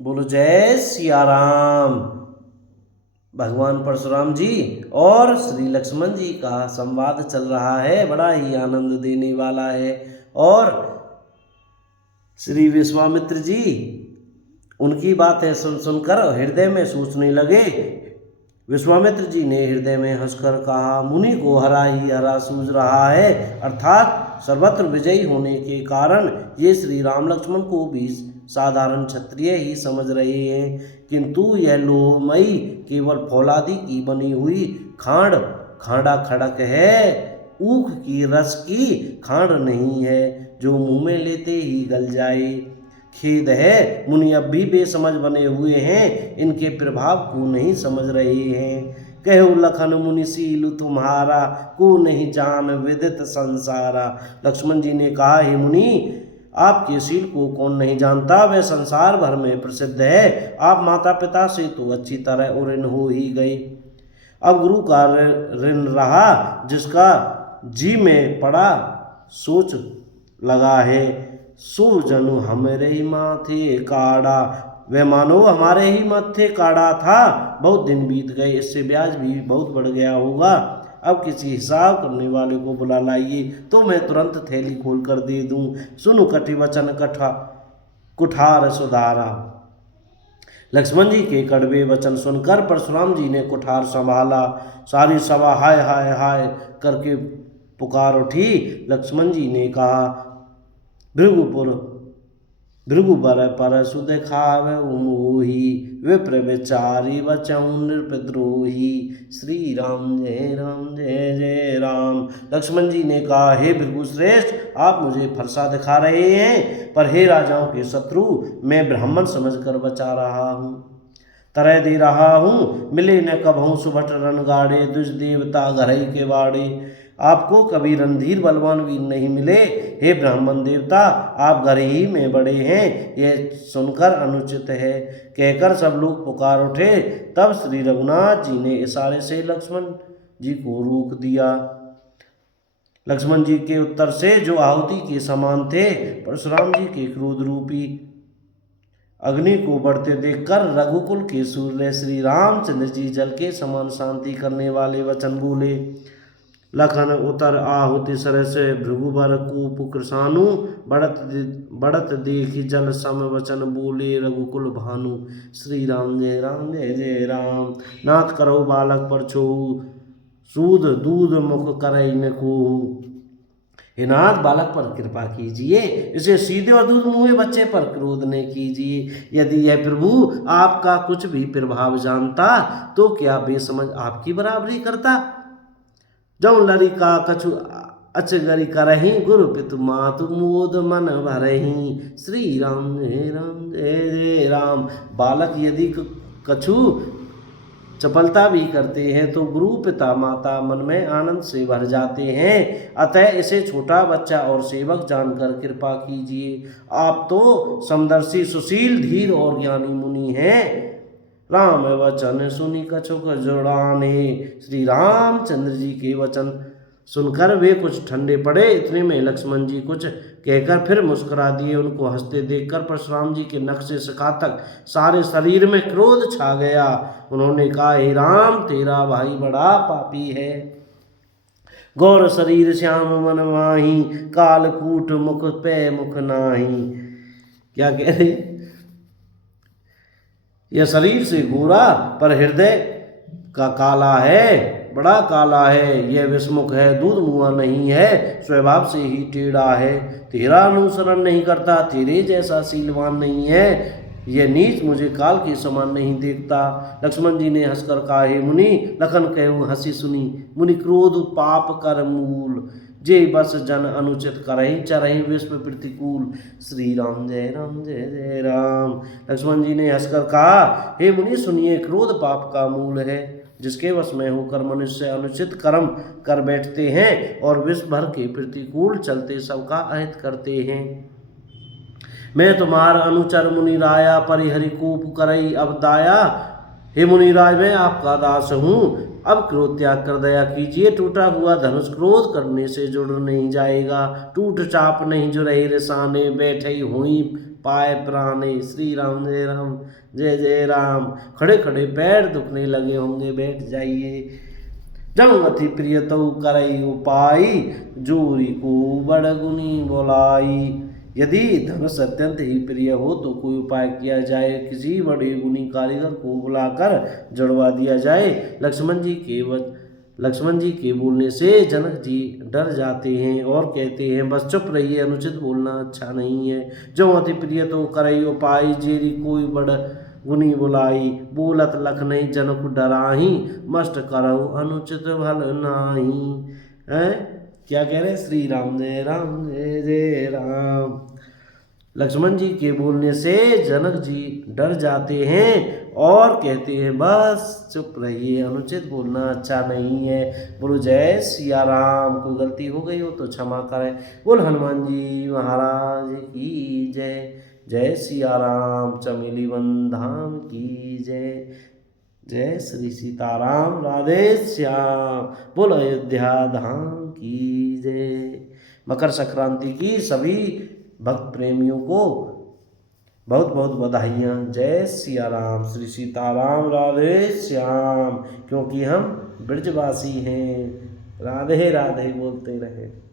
बोलो जय सिया राम। भगवान परशुराम जी और श्री लक्ष्मण जी का संवाद चल रहा है, बड़ा ही आनंद देने वाला है। और श्री विश्वामित्र जी उनकी बातें सुन सुनकर हृदय में सोचने लगे। विश्वामित्र जी ने हृदय में हंसकर कहा, मुनि को हरा ही हरा सूझ रहा है, अर्थात सर्वत्र विजयी होने के कारण ये श्री राम लक्ष्मण को भी साधारण क्षत्रिय ही समझ रहे हैं, किंतु यह लोहमयी केवल फौलादी की बनी हुई खांड खांडा खड़क है, ऊख की रस की खांड नहीं है जो मुंह में लेते ही गल जाए। खेद है, मुनि अब भी बेसमझ बने हुए हैं, इनके प्रभाव को नहीं समझ रहे हैं। कहो लखन मुनिशील तुम्हारा, को नहीं जान विदित संसारा। लक्ष्मण जी ने कहा, हे मुनि, आपके शील को कौन नहीं जानता, वह संसार भर में प्रसिद्ध है। आप माता पिता से तो अच्छी तरह ऋण हो ही गए, अब गुरु का ऋण रहा, जिसका जी में पड़ा सोच लगा है, सो जनु हमारे ही माथे काड़ा। वे मानो हमारे ही माथे काड़ा था, बहुत दिन बीत गए, इससे ब्याज भी बहुत बढ़ गया होगा। अब किसी हिसाब करने वाले को बुला लाइए तो मैं तुरंत थैली खोल कर दे दूं। सुनु कटि वचन कुठार सुधारा। लक्ष्मण जी के कड़वे वचन सुनकर परशुराम जी ने कुठार संभाला। सारी सभा हाय हाय हाय करके पुकार उठी। लक्ष्मण जी ने कहा, भृगुबर पर सुध खावे मोही, विप्र विचारी बचऊ नृपद्रोही। श्री राम जय राम जय जय राम। लक्ष्मण जी ने कहा, हे भृगु श्रेष्ठ, आप मुझे फरसा दिखा रहे हैं, पर हे राजाओं के शत्रु, मैं ब्राह्मण समझकर बचा रहा हूँ, तरह दे रहा हूँ। मिले न कभू सुभट रणगाड़े, दुज देवता घरई के बाड़े। आपको कभी रणधीर बलवान वीर नहीं मिले, हे ब्राह्मण देवता, आप घर ही में बड़े हैं, यह सुनकर अनुचित है। कहकर सब लोग पुकार उठे। तब श्री रघुनाथ जी ने इशारे से लक्ष्मण जी को रोक दिया। लक्ष्मण जी के उत्तर से, जो आहुति के समान थे, परशुराम जी के क्रोध रूपी अग्नि को बढ़ते देखकर रघुकुल के सूर्य श्री रामचंद्र जी जल के समान शांति करने वाले वचन बोले। लखन उतर आहुति सरस, भृगुबर कूप कृषाणु, बढ़त देखी जल सम वचन बोले रघुकुल भानु। श्री राम जय जय राम। नाथ करो बालक पर छोहु, सूद दूध मुख करई न कोहु। हे नाथ, बालक पर कृपा कीजिए, इसे सीधे और दूध मुँहे बच्चे पर क्रोध न कीजिए। यदि यह प्रभु आपका कुछ भी प्रभाव जानता तो क्या बेसमझ आपकी बराबरी करता। जौ लरिका कछु अचगरी करही, गुरु पितु मातु मोद मन भरही। श्री राम जय जय राम। बालक यदि कछु चपलता भी करते हैं तो गुरु पिता माता मन में आनंद से भर जाते हैं, अतः इसे छोटा बच्चा और सेवक जानकर कृपा कीजिए। आप तो समदर्शी, सुशील, धीर और ज्ञानी मुनि हैं। राम वचन सुनी कछुक जुड़ाने। श्री रामचंद्र जी के वचन सुनकर वे कुछ ठंडे पड़े। इतने में लक्ष्मण जी कुछ कहकर फिर मुस्कुरा दिए। उनको हंसते देखकर परशुराम जी के नख से शिखा तक सारे शरीर में क्रोध छा गया। उन्होंने कहा, हे राम, तेरा भाई बड़ा पापी है, गौर शरीर श्याम मन माही, कालकूट मुख पे मुख नाही। क्या कह रहे, यह शरीर से गोरा पर हृदय का काला है, बड़ा काला है। यह विषमुख है, दूध मुआ नहीं है, स्वभाव से ही टेढ़ा है, तेरा अनुसरण नहीं करता, तेरे जैसा शीलवान नहीं है, यह नीच मुझे काल के समान नहीं देखता। लक्ष्मण जी ने हंसकर कहा, हे मुनि, लखन कहूँ हंसी सुनी, मुनि क्रोध पाप कर मूल, जे बस जन अनुचित करहीं, चरहीं विश्व प्रतिकूल। श्री राम जय जय राम। लक्ष्मण जी ने हंसकर कहा, हे मुनि सुनिए, क्रोध पाप का मूल है, जिसके वश में होकर मनुष्य अनुचित कर्म कर बैठते हैं और विश्व भर के प्रतिकूल चलते सबका अहित करते हैं। मैं तुम्हार अनुचर मुनि राया, परिहरिकूप करई अब दाया। हे मुनिराज, मैं आपका दास हूँ, अब क्रोध त्याग कर दया कीजिए। टूटा हुआ धनुष क्रोध करने से जुड़ नहीं जाएगा, टूट चाप नहीं जुड़ई रिसाने, बैठई हुई पाए प्राणे। श्री राम जय जय राम। खड़े खड़े पैर दुखने लगे होंगे, बैठ जाइए। जब अति प्रिय तऊ करई उपाय, जोरी को बड़ गुनी बोलाई। यदि धनुष अत्यंत ही प्रिय हो तो कोई उपाय किया जाए, किसी बड़े गुणी कारीगर को बुलाकर जड़वा दिया जाए। लक्ष्मण जी के बोलने से जनक जी डर जाते हैं और कहते हैं, बस चुप रहिए, अनुचित बोलना अच्छा नहीं है। जो अति प्रिय तो करई उपाय, जेरी कोई बड़ गुनी बुलाई। बोलत लख नहीं जनक डराही, मस्त करऊ अनुचित भल नाही। है क्या कह रहे? श्री राम जय जय राम। लक्ष्मण जी के बोलने से जनक जी डर जाते हैं और कहते हैं, बस चुप रहिए, अनुचित बोलना अच्छा नहीं है। बोलो जय सिया राम। कोई गलती हो गई हो तो क्षमा करें। बोल हनुमान जी महाराज की जय। जय सिया राम। चमेली वन धाम की जय। जय श्री सीताराम। राधे श्याम। बोल अयोध्या धाम की जय। मकर संक्रांति की सभी भक्त प्रेमियों को बहुत बहुत बधाइयाँ। जय सिया राम। श्री सीताराम। राधे श्याम। क्योंकि हम ब्रजवासी हैं। राधे राधे बोलते रहे।